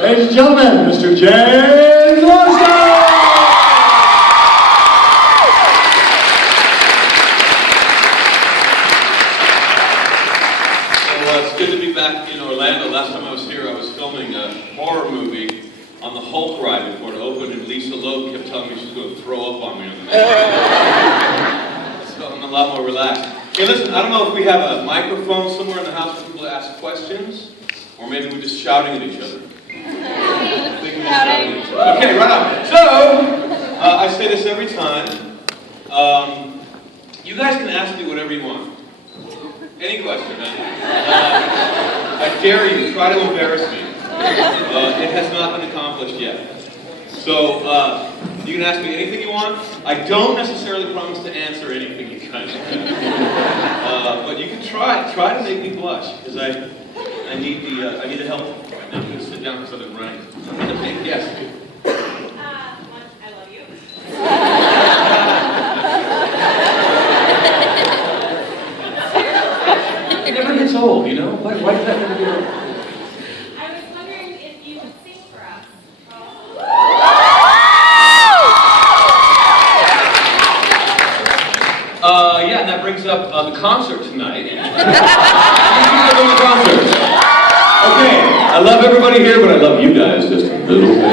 Ladies and gentlemen, Mr. James Marsters! It's good to be back in Orlando. Last time I was here, I was filming a horror movie on the Hulk ride before it opened, and Lisa Loeb kept telling me she was going to throw up on me on the next ride. So I'm a lot more relaxed. Hey, listen, I don't know if we have a microphone somewhere in the house for people to ask questions, or maybe we're just shouting at each other. I think we're just shouting at each other. Okay, right on. So, I say this every time. You guys can ask me whatever you want. Any question, man. I dare you, try to embarrass me. It has not been accomplished yet. So, you can ask me anything you want. I don't necessarily promise to answer anything you guys want. But you can try to make me blush, because I need the help. I'm going to sit down because I've been running. Yes. I love you. It never gets old, you know? Why does that never get old? I was wondering if you would sing for us. Yeah, and that brings up the concert tonight. The concert. Okay, I love everybody here, but I love you guys just a little bit.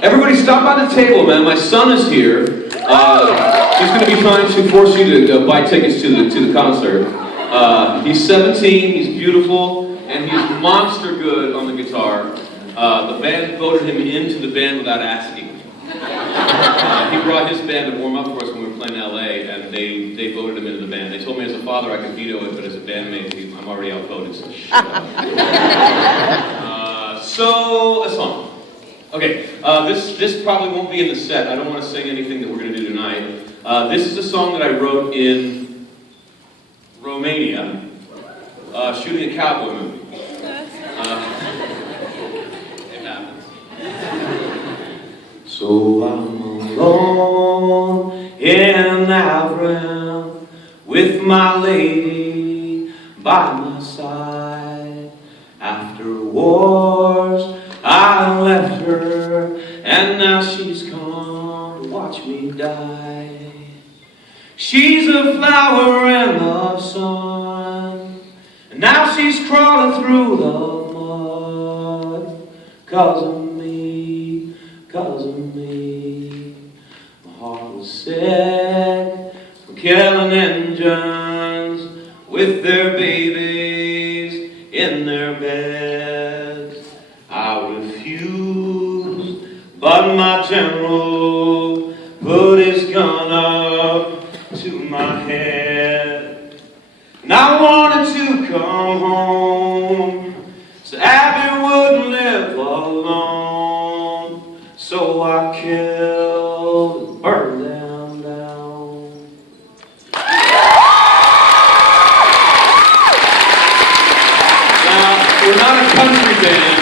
Everybody stop by the table, man. My son is here. He's going to be trying to force you to buy tickets to the concert. He's 17, he's beautiful, and he's monster good on the guitar. The band voted him into the band without asking. He brought his band to warm up for us when we were playing in LA, and they voted him into the band. They told me as a father I could veto it, but as a bandmate, I'm already outvoted, so shut up. So, a song. Okay, this probably won't be in the set. I don't want to sing anything that we're going to do tonight. This is a song that I wrote in Romania, shooting a cowboy movie. It happens. So I'm alone in Avram with my lady by my side. After wars I left her, and now she's come to watch me die. She's a flower in the sun, and now she's crawling through the mud. 'Cause of me, 'cause of me. My heart was sick from killing engines with their babies in their beds. I refused, but my general put his gun up to my head. And I wanted to come home, so Abby wouldn't live alone. So I killed and burned them down. Now, we're not a country band.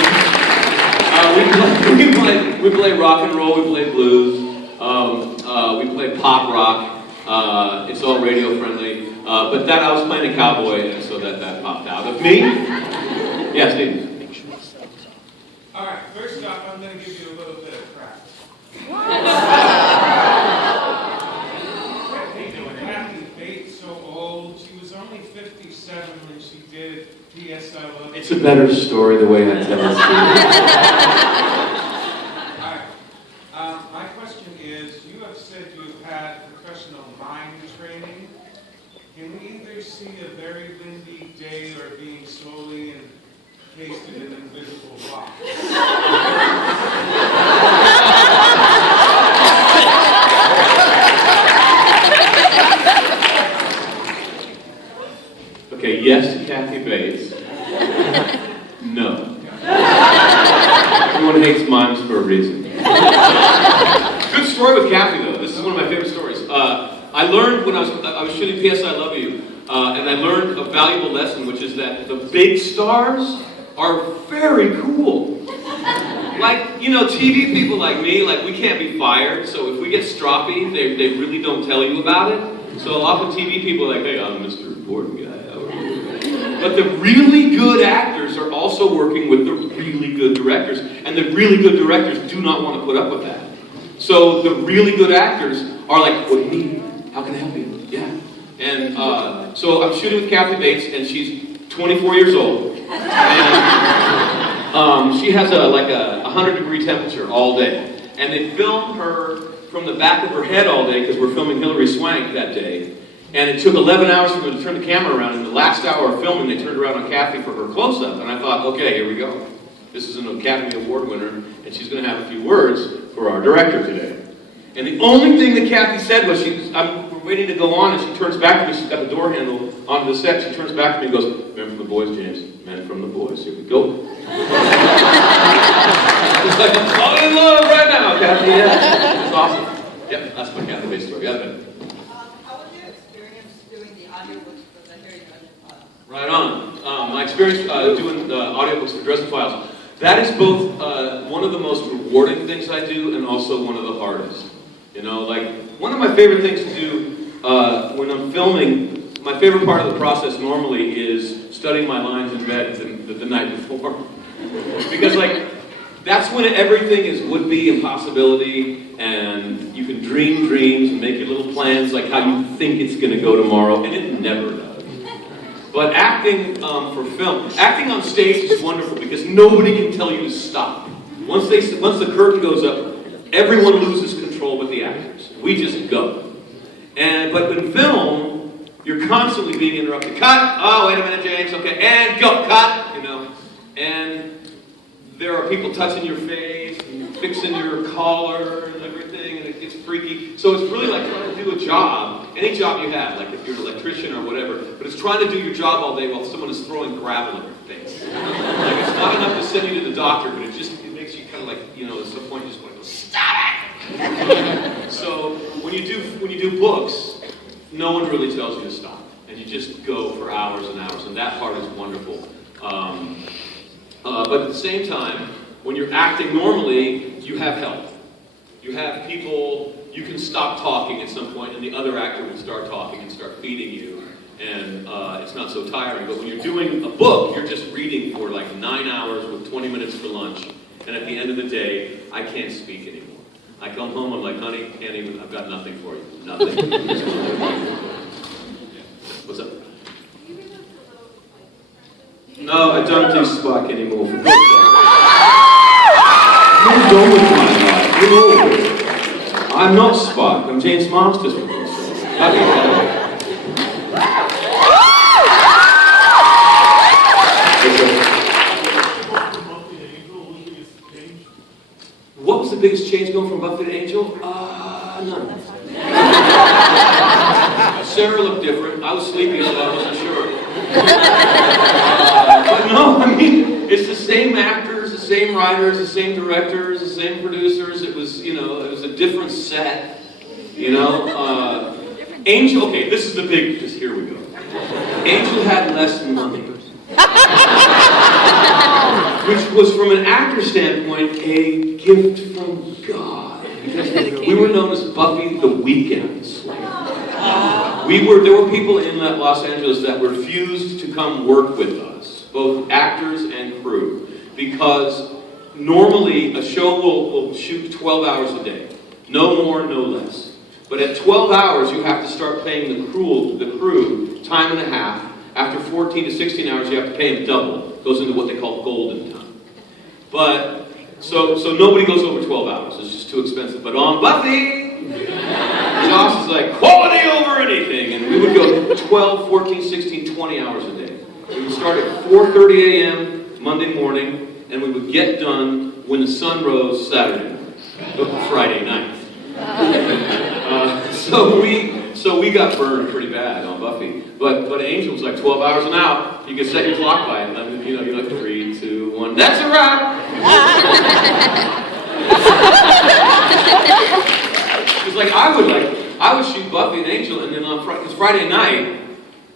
We play rock and roll, we play blues, we play pop rock, it's all radio friendly, but that I was playing a cowboy, and so that popped out of me. Yeah, Steve. Alright, first off, I'm going to give you a little bit of crap. Kathy Bates, so old, she was only 57 when she did P.S. I Love You. It's a better story the way I tell it. My question is, you have said you've had professional mime training. Can we either see a very windy day or being slowly encased in an invisible rock? Okay, yes to Kathy Bates. No. Everyone hates mimes for a reason. Good story with Kathy, though. This is one of my favorite stories. I learned when I was shooting P.S. I Love You, and I learned a valuable lesson, which is that the big stars are very cool. Like, you know, TV people like me, like, we can't be fired, so if we get stroppy, they really don't tell you about it. So often TV people are like, hey, I'm Mr. Important Guy. How are you? But the really good actors are also working with the really good directors, and the really good directors do not want to put up with that. So the really good actors are like, what do you need? How can I help you? Yeah. And so I'm shooting with Kathy Bates, and she's 24 years old. And she has a 100-degree temperature all day. And they film her from the back of her head all day because we're filming Hilary Swank that day. And it took 11 hours for them to turn the camera around. In the last hour of filming, they turned around on Kathy for her close-up. And I thought, okay, here we go. This is an Academy Award winner, and she's going to have a few words for our director today. And the only thing that Kathy said was, we're waiting to go on, and she turns back to me. She's got the door handle onto the set. She turns back to me and goes, "Men from the boys, James. Men from the boys. Here we go." It's like, I'm falling in love right now, Kathy. Yeah. It's awesome. Yep, that's my Kathy Bates story. Yeah, Ben. How was your experience doing the audiobooks for the Harry Dresden Files? Right on. My experience doing the audiobooks for Dresden Files, that is both one of the most rewarding things I do and also one of the hardest. You know, like, one of my favorite things to do when I'm filming, my favorite part of the process normally is studying my lines in bed the night before. Because, like, that's when everything is would-be impossibility, and you can dream dreams and make your little plans, like how you think it's going to go tomorrow, and it never does. But acting for film, acting on stage is wonderful because nobody can tell you to stop. Once the curtain goes up, everyone loses control but the actors. We just go. But in film, you're constantly being interrupted. Cut! Oh, wait a minute, James. Okay, and go. Cut! You know, and there are people touching your face and fixing your collar and everything, and it gets freaky. So it's really like trying to do a job, any job you have, like if you're an electrician or whatever, but it's trying to do your job all day while someone is throwing gravel at your face. Like, it's not enough to send you to the doctor, but it makes you kind of like, you know, at some point you just want to go, stop it! So when you do books, no one really tells you to stop, and you just go for hours and hours, and that part is wonderful. But at the same time, when you're acting normally, you have help. You have people, you can stop talking at some point, and the other actor will start talking and start feeding you, and it's not so tiring. But when you're doing a book, you're just reading for like 9 hours with 20 minutes for lunch, and at the end of the day, I can't speak anymore. I come home, I'm like, honey, I've got nothing for you. Nothing. What's up? No, I don't do Spock anymore. For God's sake. Move on with my life. Move over. I'm not Spock. I'm James Marsters, for God's sake. What was the biggest change going from Buffy to Angel? None. Sarah looked different. I was sleepy, so I wasn't sure. But no, I mean, it's the same actors, the same writers, the same directors, the same producers. It was, you know, it was a different set. You know, Angel. Okay, this is the big. Because here we go. Angel had less money, which was, from an actor standpoint, a gift from God. Because we were known as Buffy the Weekend Slayer. There were people in Los Angeles that refused to come work with us, both actors and crew, because normally a show will shoot 12 hours a day. No more, no less. But at 12 hours, you have to start paying the crew time and a half. After 14 to 16 hours, you have to pay them double. It goes into what they call golden time. But, so nobody goes over 12 hours. It's just too expensive. But on Buffy, Josh is like, quality over anything. And we would go 12, 14, 16, 20 hours a day. We would start at 4:30 a.m. Monday morning, and we would get done when the sun rose Saturday night, Friday night. So we got burned pretty bad on Buffy. But Angel was like 12 hours an hour. You could set your clock by it. And then, you know, you're like 3, 2, 1. That's a wrap! It's like I would shoot Buffy and Angel, and then on Friday, because Friday night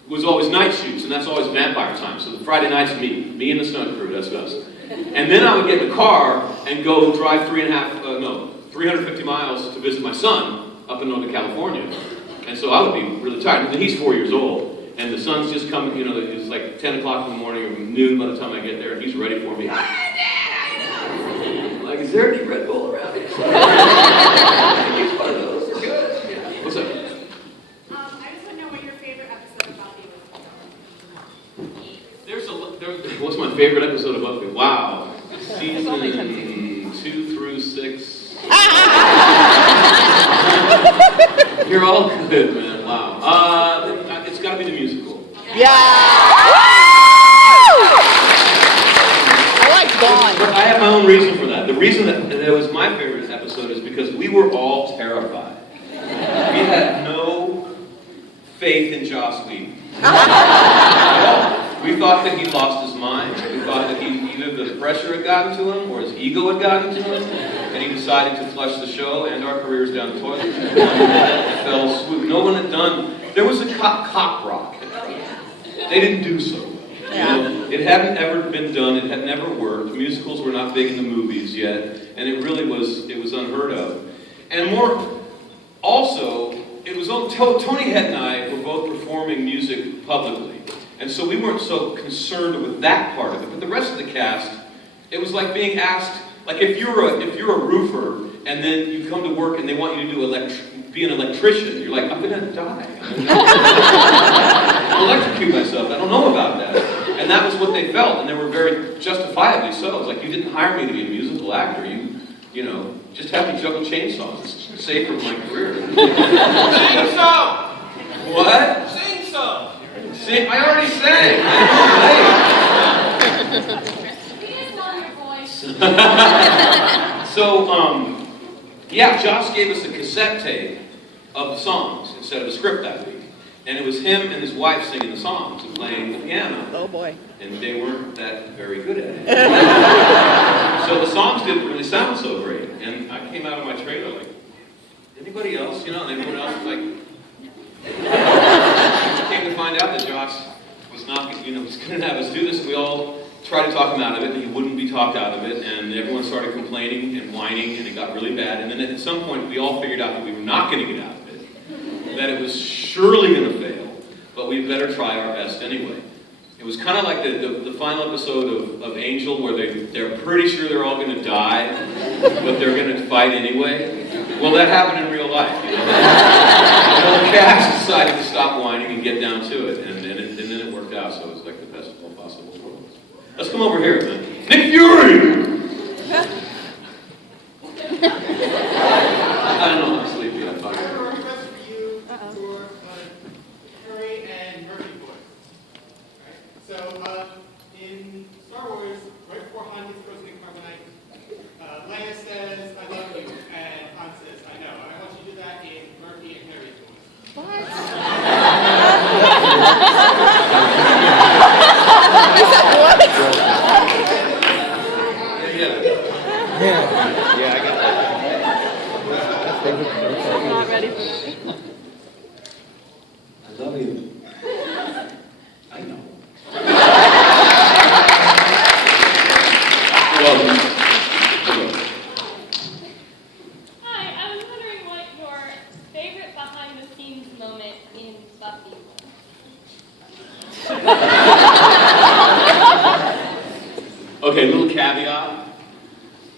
was always night shoots, and that's always vampire time. So the Friday night's me and the stunt crew, that's us. And then I would get in the car and go drive 350 miles to visit my son up in Northern California. And so I would be really tired. And he's 4 years old. And the sun's just coming, you know, it's like 10 o'clock in the morning or noon by the time I get there, and he's ready for me. Hi, Dad, how you doing? I'm like, is there any Red Bull around here? He's one of those. We're good. Yeah. What's up? I just want to know what your favorite episode of Buffy was. What's my favorite episode of Buffy? Wow. Season 2 through 6. You're all good, man. Wow. It's got to be the musical. Yeah! I like Dawn. But I have my own reason for that. The reason that it was my favorite episode is because we were all terrified. We had no faith in Joss Whedon. We thought that he lost his mind. We thought that either the pressure had gotten to him or his ego had gotten to him, and he decided to flush the show and our careers down the toilet. It fell swoop. No one had done. There was a cop rock. They didn't do so well. Yeah. You know, it hadn't ever been done. It had never worked. Musicals were not big in the movies yet, and it really was. It was unheard of. And also, it was Tony Head and I were both performing music publicly, and so we weren't so concerned with that part of it. But the rest of the cast, it was like being asked, like if you're a roofer and then you come to work and they want you to do be an electrician, you're like, I'm gonna die. I'll electrocute myself. I don't know about that. And that was what they felt, and they were very justifiably so. It's like, you didn't hire me to be a musical actor. You know, just have me juggle chainsaws. It's safer for my career. Sing some! What? Sing some! See, I already sang. We didn't know your voice. So, yeah, Josh gave us a cassette tape of the songs instead of a script that week. And it was him and his wife singing the songs and playing the piano. Oh boy. And they weren't that very good at it. So the songs didn't really sound so great. And I came out of my trailer like, anybody else? You know, and everyone else was like... I came to find out that Josh was not, was going to have us do this. And we all tried to talk him out of it, and he wouldn't be talked out of it. And everyone started complaining and whining, and it got really bad. And then at some point, we all figured out that we were not going to get out of it. That it was surely going to fail, but we'd better try our best anyway. It was kind of like the final episode of Angel, where they're pretty sure they're all going to die, but they're going to fight anyway. Well, that happened in real life. You know? The cast decided to stop whining and get down to it, and then it worked out. So it was like the best of all possible worlds. Let's come over here, man. Nick Fury. I don't know. I'm sleepy. I'm talking. In Star Wars, right before Han gets frozen in carbonite, Leia says, I love you, and Han says, I know. And I want you to do that in Murphy and Harry's voice. What? Yeah, I got that. I'm not ready for that. I love you. I know. Hi, I was wondering what your favorite behind-the-scenes moment in Buffy was. Okay, little caveat.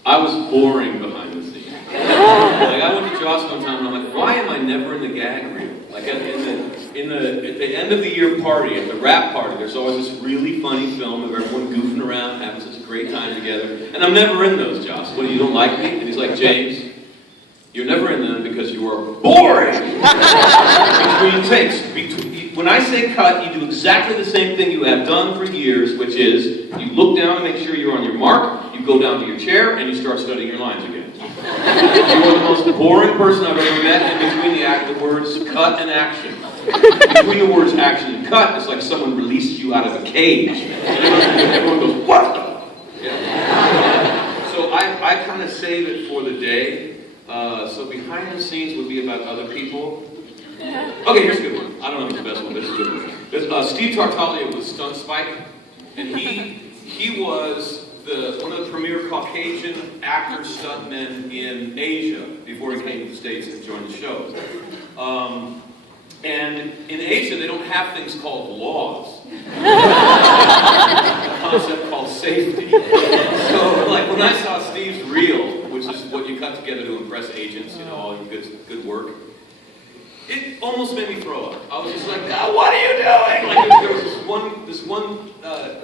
I was boring behind the scenes. Like, I went to Joss one time and I'm like, why am I never in the gag reel? Like at the end of the year party, at the wrap party, there's always this really funny film of everyone goofing around, having such a great time together. And I'm never in those, Joss. What, you don't like me? And he's like, James, you're never in them because you are boring. Between takes. When I say cut, you do exactly the same thing you have done for years, which is you look down and make sure you're on your mark, you go down to your chair, and you start studying your lines again. You are the most boring person I've ever met in between the words cut and action. Between the words action and cut, it's like someone released you out of a cage. Everyone goes, what the? Yeah. So I kind of save it for the day. So behind the scenes would be about other people. Okay, here's a good one. I don't know if it's the best one, but it's a good one. Steve Tartaglia was Stunt Spike, and he was one of the premier Caucasian actor stuntmen in Asia before he came to the States and joined the show. And in Asia, they don't have things called laws. A concept called safety. So, like, when I saw Steve's reel, which is what you cut together to impress agents, you know, all your good work, it almost made me throw up. I was just like, "Ah, what are you doing?" Like, there was this one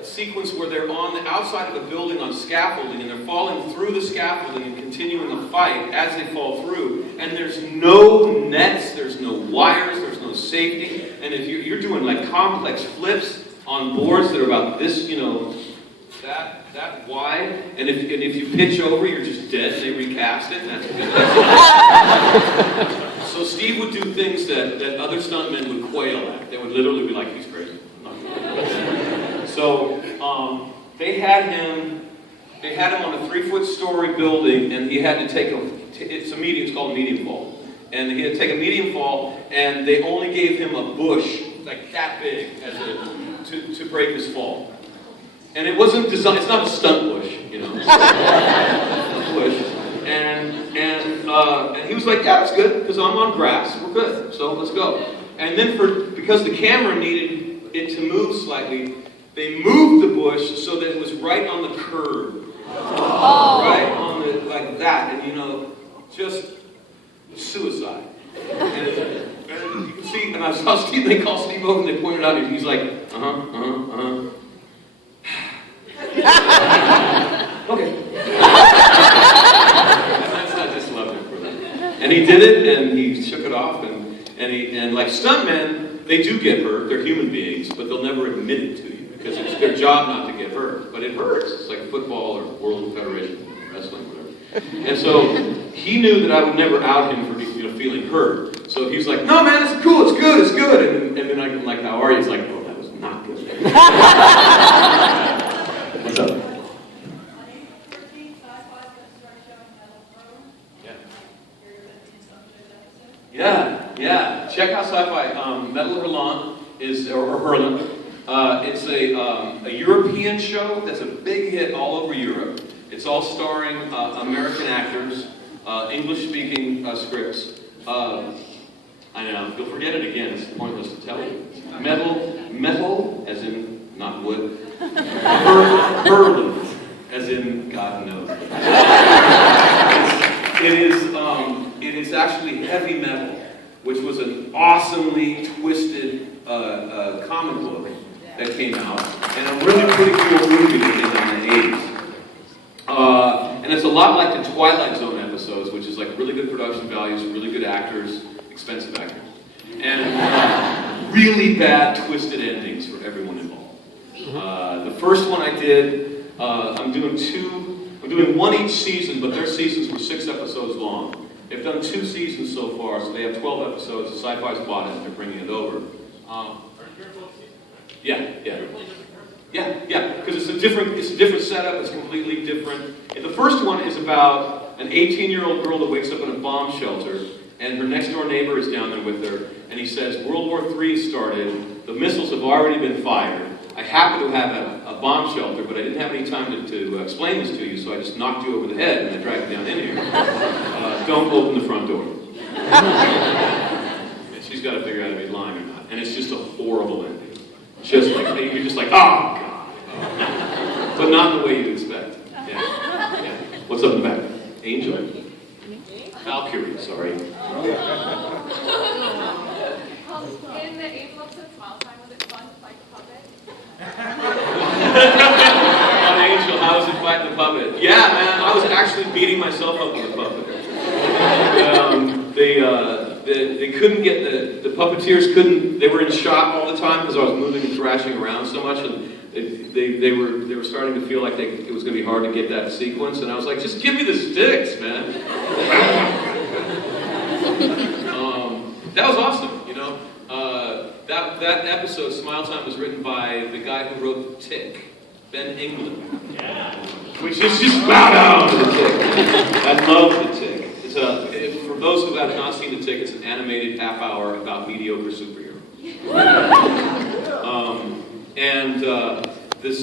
sequence where they're on the outside of a building on scaffolding, and they're falling through the scaffolding and continuing the fight as they fall through. And there's no nets, there's no wires, there's no safety. And if you're doing like complex flips on boards that are about this, you know, that wide, and if you pitch over, you're just dead. And they recast it. That's good. So Steve would do things that other stuntmen would quail at. They would literally be like, "He's crazy." So they had him on a 3-foot-story building, and he had to take it's called a medium fall. And he had to take a medium fall, and they only gave him a bush like that big to break his fall. And it wasn't designed. It's not a stunt bush, you know. It's a bush. And he was like, "Yeah, that's good, because I'm on grass. We're good. So let's go." And then because the camera needed it to move slightly, they moved the bush so that it was right on the curb. Oh. Right on the, like that. And, you know, just suicide. And you can see, and I saw Steve, they called Steve over and they pointed out, and he's like, okay. I just loved him for that. And he did it, and he shook it off, and like stuntmen, they do get hurt. They're human beings, but they'll never admit it to you because it's their job not to get hurt. But it hurts. It's like football or World Federation wrestling, whatever. And so he knew that I would never out him for feeling hurt. So he was like, "No, man, it's cool. It's good. It's good." And then I'm like, "How are you?" He's like, "Oh, that was not good." What's up? Yeah. Check out Sci-Fi. Metal Hurlant or Hurlant. It's a European show that's a big hit all over Europe. It's all starring American actors, English-speaking scripts. I know, you'll forget it again. It's pointless to tell you. Metal, as in not wood. Hurlant, as in God knows. It is actually heavy metal, which was an awesomely twisted comic book that came out, and a really pretty cool movie that came out in the 80s. And it's a lot like the Twilight Zone episodes, which is like really good production values, really good actors, expensive actors, and really bad twisted endings for everyone involved. The first one I did, I'm doing one each season, but their seasons were 6 episodes long. They've done 2 seasons so far, so they have 12 episodes. Sci-Fi's bought it, and they're bringing it over. Yeah, because it's a different setup. It's completely different. And the first one is about an 18-year-old girl that wakes up in a bomb shelter, and her next-door neighbor is down there with her, and he says, "World War III started. The missiles have already been fired. I happen to have a bomb shelter, but I didn't have any time to explain this to you, so I just knocked you over the head and I dragged you down in here. Don't open the front door." And she's got to figure out if he's lying or not. And it's just a horrible ending. Just like, you're just like, "Oh, God." But not the way you'd expect. Yeah. What's up in the back? Angel? Valkyrie, sorry. In the 8 books of Smile Time, was it fun to fight the puppet? On Angel, how was it fighting the puppet? Yeah, man, I was actually beating myself up with the puppet. They couldn't get the puppeteers couldn't. They were in shock all the time because I was moving and thrashing around so much, and they were starting to feel like it was going to be hard to get that sequence. And I was like, "Just give me the sticks, man." That was awesome, you know. That episode, Smile Time, was written by the guy who wrote The Tick, Ben England. Yeah. Which is just bow down to The Tick. I love The Tick. For those who have not seen The Tick, it's an animated half-hour about mediocre superheroes.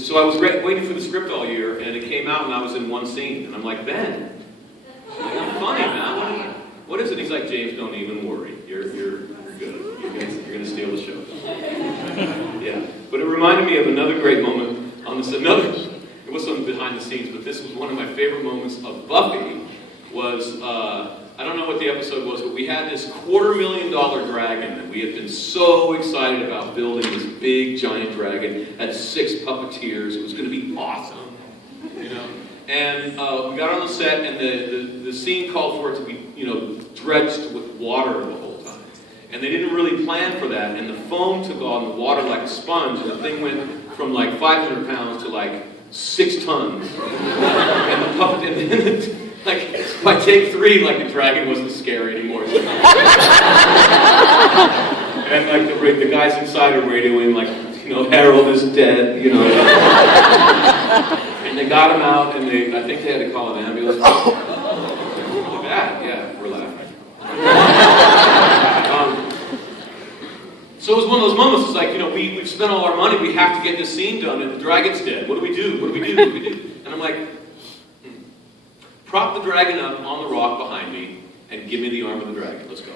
So I was waiting for the script all year, and it came out, and I was in one scene, and I'm like, "Ben, I'm funny, man. What is it?" He's like, "James, don't even worry. You're good. You're steal the show. Yeah, but it reminded me of another great moment on this. It wasn't behind the scenes, but this was one of my favorite moments of Buffy. Was I don't know what the episode was, but we had this $250,000 dragon that we had been so excited about building this big giant dragon. Had 6 puppeteers. It was going to be awesome, you know. And we got on the set, and the scene called for it to be, you know, drenched with water the whole time. And they didn't really plan for that, and the foam took on the water like a sponge, and the thing went from like 500 pounds to like 6 tons. And the puppet, and then like by take 3, like the dragon wasn't scary anymore. And like the guys inside are radioing, like, you know, Harold is dead, you know. And they got him out, and I think they had to call an ambulance. Look at that, yeah, we're laughing. So it was one of those moments. It's like, you know, we've spent all our money. We have to get this scene done, and the dragon's dead. What do we do? What do we do? What do we do? And I'm like, prop the dragon up on the rock behind me, and give me the arm of the dragon. Let's go.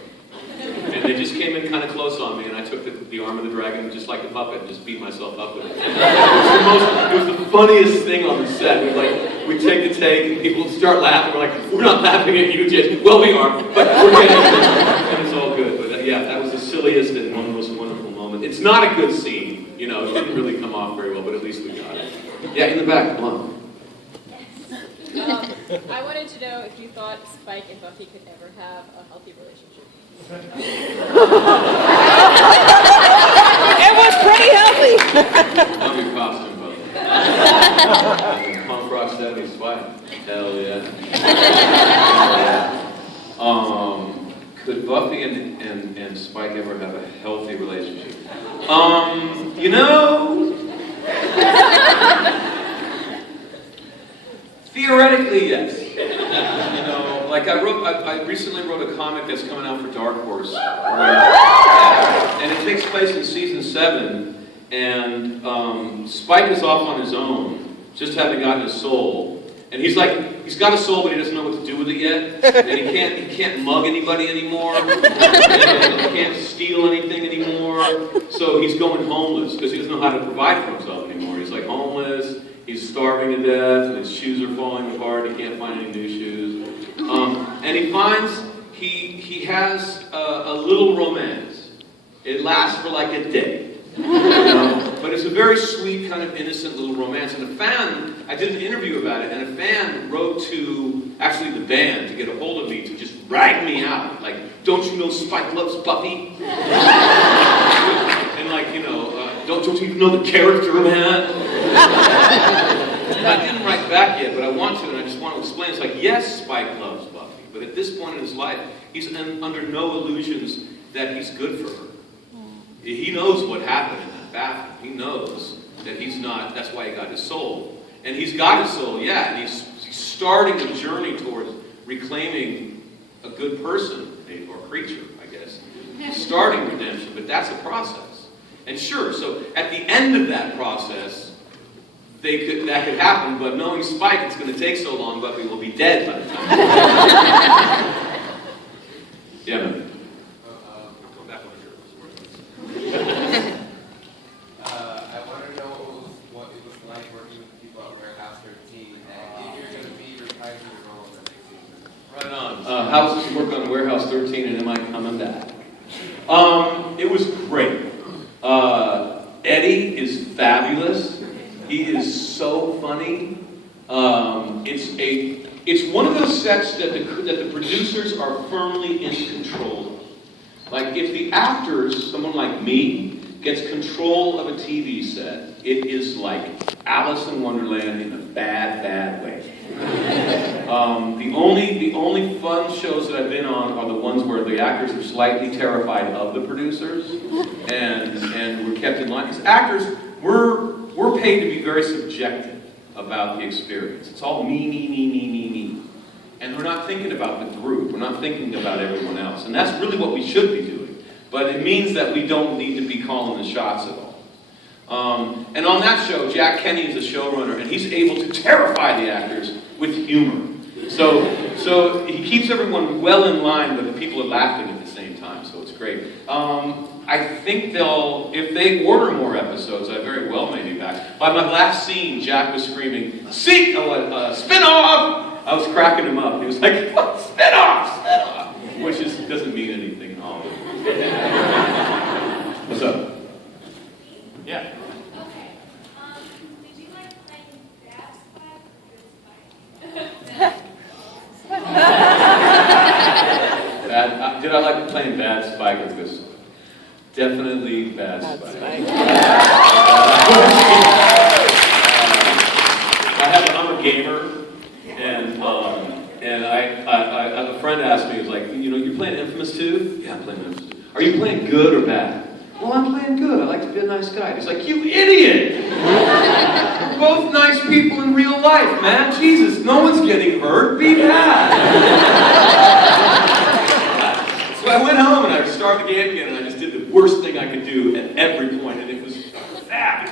And they just came in kind of close on me, and I took the arm of the dragon just like a puppet and just beat myself up with it. It was the funniest thing on the set. We'd take the take, and people would start laughing. We're like, we're not laughing at you, Jay. Well, we are, but we're getting it. And it's all good. But yeah, that was the silliest and one of the most wonderful moments. It's not a good scene. You know, it didn't really come off very well, but at least we got it. Yeah, in the back, come on. I wanted to know if you thought Spike and Buffy could ever have a healthy relationship. It was pretty healthy. Love your costume, Buffy. Punk rock 70s Spike. Hell yeah. Hell yeah. Could Buffy and Spike ever have a healthy relationship? You know... Theoretically, yes. You know, like I recently wrote a comic that's coming out for Dark Horse, and it takes place in season 7, and Spike is off on his own, just having gotten his soul, and he's got a soul, but he doesn't know what to do with it yet, and he can't mug anybody anymore, and he can't steal anything anymore, so he's going homeless because he doesn't know how to provide for himself anymore. He's like homeless. He's starving to death, and his shoes are falling apart. He can't find any new shoes. And he finds he has a little romance. It lasts for like a day. You know? But it's a very sweet, kind of innocent little romance. And a fan, I did an interview about it, and a fan wrote to, actually the band, to get a hold of me to just rag me out. Like, don't you know Spike loves Buffy? And like, you know, don't you even know the character, man? And I didn't write back yet, but I want to, and I just want to explain. It's like, yes, Spike loves Buffy, but at this point in his life, he's under no illusions that he's good for her. He knows what happened in that bathroom. He knows that he's not, that's why he got his soul. And he's got his soul, yeah, and he's starting a journey towards reclaiming a good person, or creature, I guess. Starting redemption, but that's a process. And sure, so at the end of that process, that could happen, but knowing Spike, it's going to take so long, Buffy will be dead by the time. Yeah, man. Come back on your I want to know what it was like working with people at Warehouse 13, and if you're going to be reprising your role in the next season. Right on. How was this work on Warehouse 13, and am I coming back? It was great. Eddie is fabulous. He is so funny. It's one of those sets that the producers are firmly in control of. Like if the actors, someone like me, gets control of a TV set, it is like Alice in Wonderland in a bad, bad way. The only fun shows that I've been on are the ones where the actors are slightly terrified of the producers, and we're kept in line. Because actors, we're paid to be very subjective about the experience. It's all me. And we're not thinking about the group. We're not thinking about everyone else. And that's really what we should be doing. But it means that we don't need to be calling the shots at all. And on that show, Jack Kenny is a showrunner, and he's able to terrify the actors with humor. So he keeps everyone well in line, but the people are laughing at the same time, so it's great. I think they'll, if they order more episodes, I very well may be back. By my last scene, Jack was screaming, spin off! I was cracking him up. He was like, what? Spin off! Spin off! Which doesn't mean anything. Oh. What's up? Yeah. Okay. Did you like playing bad spike or good spike? Did I like playing bad spike or good spike? Definitely bad spike. I'm a gamer, and I a friend asked me, he was like, you're playing Infamous 2? Yeah, I'm playing Infamous 2. Are you playing good or bad? Well, I'm playing good. I like to be a nice guy. He's like, you idiot! We're both nice people in real life, man. Jesus, no one's getting hurt. Be bad. So I went home and I started the game again, and I just did the worst thing I could do at every point, and it was bad.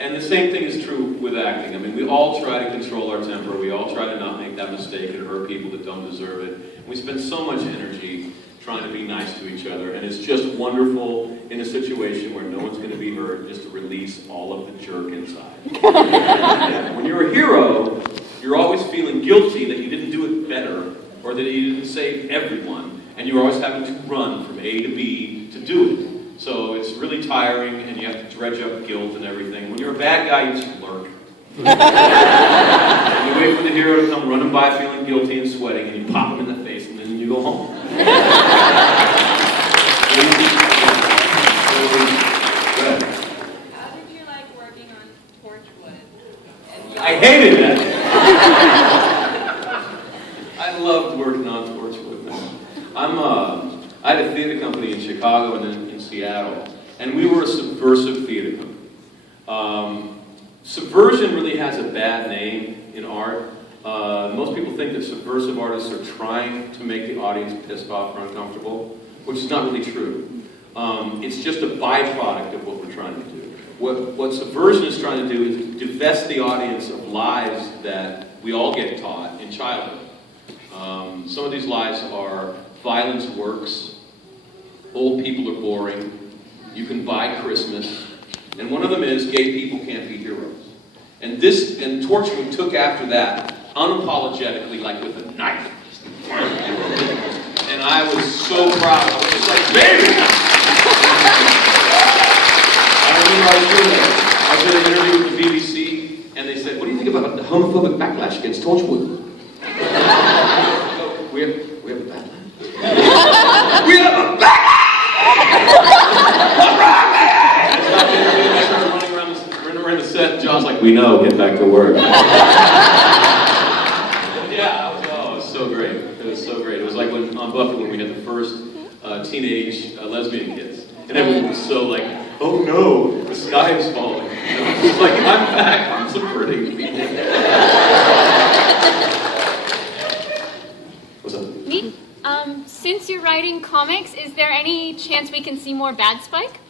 And the same thing is true with acting. I mean, we all try to control our temper. We all try to not make that mistake and hurt people that don't deserve it. And we spend so much energy trying to be nice to each other, and it's just wonderful in a situation where no one's going to be hurt just to release all of the jerk inside. When you're a hero, you're always feeling guilty that you didn't do it better, or that you didn't save everyone, and you're always having to run from A to B to do it. So it's really tiring, and you have to dredge up guilt and everything. When you're a bad guy, you just lurk. You wait for the hero to come running by feeling guilty and sweating, and you pop him in the face, and then you go home. How did you like working on Torchwood? I hated that. I loved working on Torchwood, man. I had a theater company in Chicago and then in Seattle, and we were a subversive theater company. Subversion really has a bad name in art. Most people think that subversive artists are trying to make the audience pissed off or uncomfortable, which is not really true. It's just a byproduct of what we're trying to do. What subversion is trying to do is divest the audience of lies that we all get taught in childhood. Some of these lies are violence works, old people are boring, you can buy Christmas, and one of them is gay people can't be heroes. And Torchwood took after that unapologetically, like with a knife. And I was so proud. I was just like, baby! I remember I was doing an interview with the BBC, and they said, what do you think about the homophobic backlash against Torchwood? We have a backlash. We have a backlash! Running the set, John's like, we know, get back to work. Yeah, it was so great. It was so great. It was like on Buffy when we had the first teenage lesbian kids. And everyone was so like, oh no, the sky is falling. It's like, I'm back, I'm subverting people. What's up? Me? Since you're writing comics, is there any chance we can see more Bad Spike?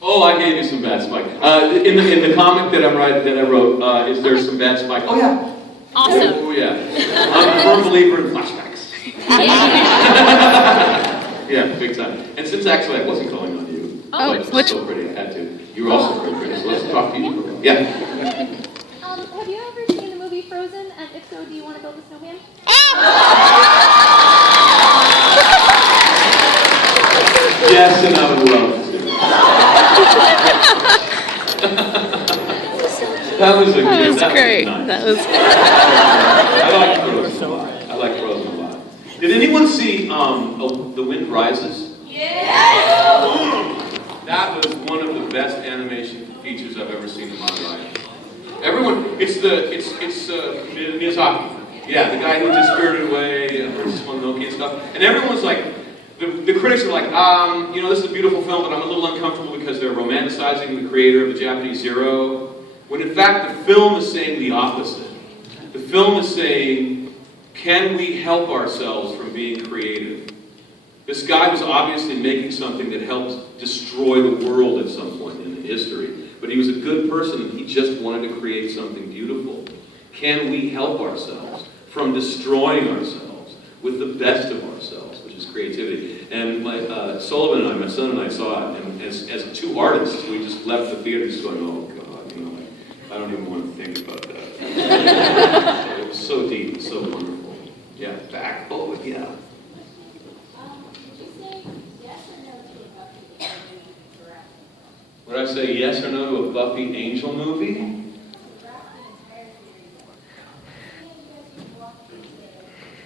Oh, I gave you some bad spike. In the comic that I wrote, is there some bad spike? Oh yeah. Awesome. Oh yeah. I'm a firm believer in flashbacks. Yeah, big time. And since actually I wasn't calling on you, like, so pretty, I had to. You were also very pretty, so let's talk to you. Yeah. Have you ever seen the movie Frozen? And if so, do you want to build a snowman? Yes, and I would love to. That was great. That was I like Frozen a lot. Did anyone see The Wind Rises? Yeah! That was one of the best animation features I've ever seen in my life. Everyone, it's Miyazaki. Yeah, the guy who did Spirited Away and Princess Mononoke and stuff. And everyone's like, the critics are like, this is a beautiful film, but I'm a little uncomfortable because they're romanticizing the creator of the Japanese Zero. When in fact, the film is saying the opposite. The film is saying, can we help ourselves from being creative? This guy was obviously making something that helped destroy the world at some point in history. But he was a good person and he just wanted to create something beautiful. Can we help ourselves from destroying ourselves with the best of ourselves, which is creativity. And Sullivan and I, my son and I, saw it, and as two artists, we just left the theater just going, oh God, you know, like, I don't even want to think about that. It was so deep, so wonderful. Yeah, back. Oh yeah. Would I say yes or no to a Buffy Angel movie?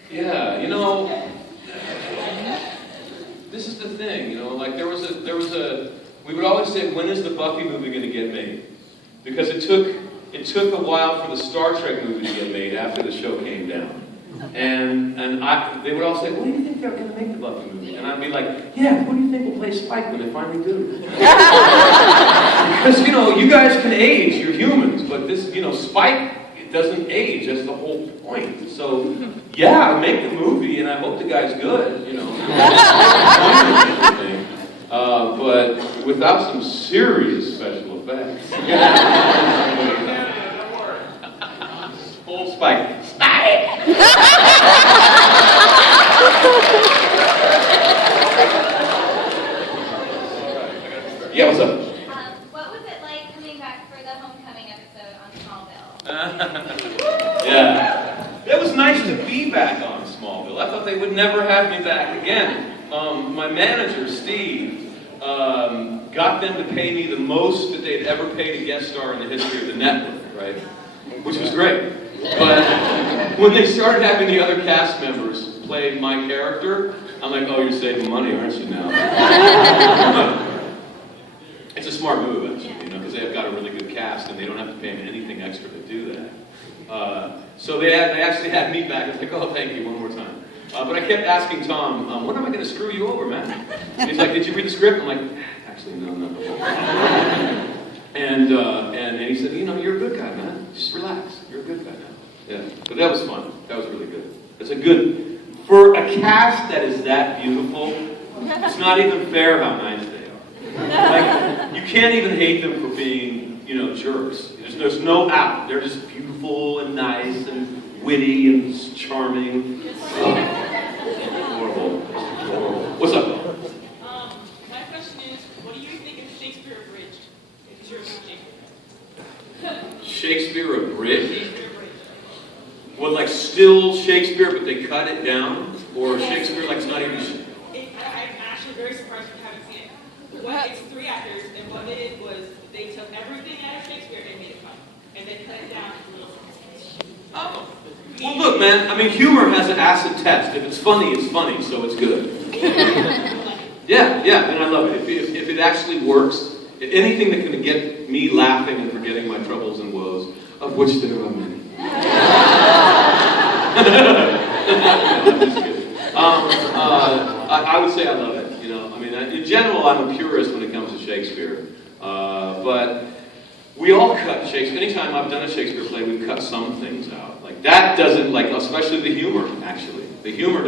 Yeah, you know, this is the thing, you know, like there was a, we would always say, when is the Buffy movie going to get made? Because it took a while for the Star Trek movie to get made after the show came down. And they would all say, when do you think they're going to make the Buffy movie? And I'd be like, yeah, who do you think will play Spike when they finally do? Because, you know, you guys can age, you're humans, but this, you know, Spike, it doesn't age, that's the whole point. So, yeah, make the movie, and I hope the guy's good, you know. But without some serious special effects. Old Spike. Yeah, what's up? What was it like coming back for the homecoming episode on Smallville? Yeah. It was nice to be back on Smallville. I thought they would never have me back again. My manager, Steve, got them to pay me the most that they'd ever paid a guest star in the history of the network, right? Which was great. But when they started having the other cast members play my character, I'm like, oh, you're saving money, aren't you now? It's a smart move, actually, you know, because they've got a really good cast and they don't have to pay me anything extra to do that. So they actually had me back. I was like, oh, thank you, one more time. But I kept asking Tom, when am I going to screw you over, man? And he's like, did you read the script? I'm like, actually, no. And he said, you know, you're a good guy, man. Just relax. You're a good guy now. Yeah, but that was fun. That was really good. It's a good, for a cast that is that beautiful, it's not even fair how nice they are. Like, you can't even hate them for being, you know, jerks. There's no out. They're just beautiful and nice and witty and charming. Horrible. What's up? My question is, what do you think of Shakespeare abridged? If you're Shakespeare. Shakespeare abridged? What, like still Shakespeare, but they cut it down? Or Shakespeare like it's not even... I'm actually very surprised you haven't seen it. It's 3 actors, and what they did was they took everything out of Shakespeare and made it fun. And they cut it down to little things. Oh. Well, look, man, I mean, humor has an acid test. If it's funny, so it's good. Yeah, and I love it. If it actually works, anything that can get me laughing and forgetting my troubles and woes, of which there are many. I'm just kidding. I would say I love it. You know, I mean, in general, I'm a purist when it comes to Shakespeare. But we all cut Shakespeare. Anytime I've done a Shakespeare play, we've cut some things out. Like that doesn't, like especially the humor. Actually, the humor.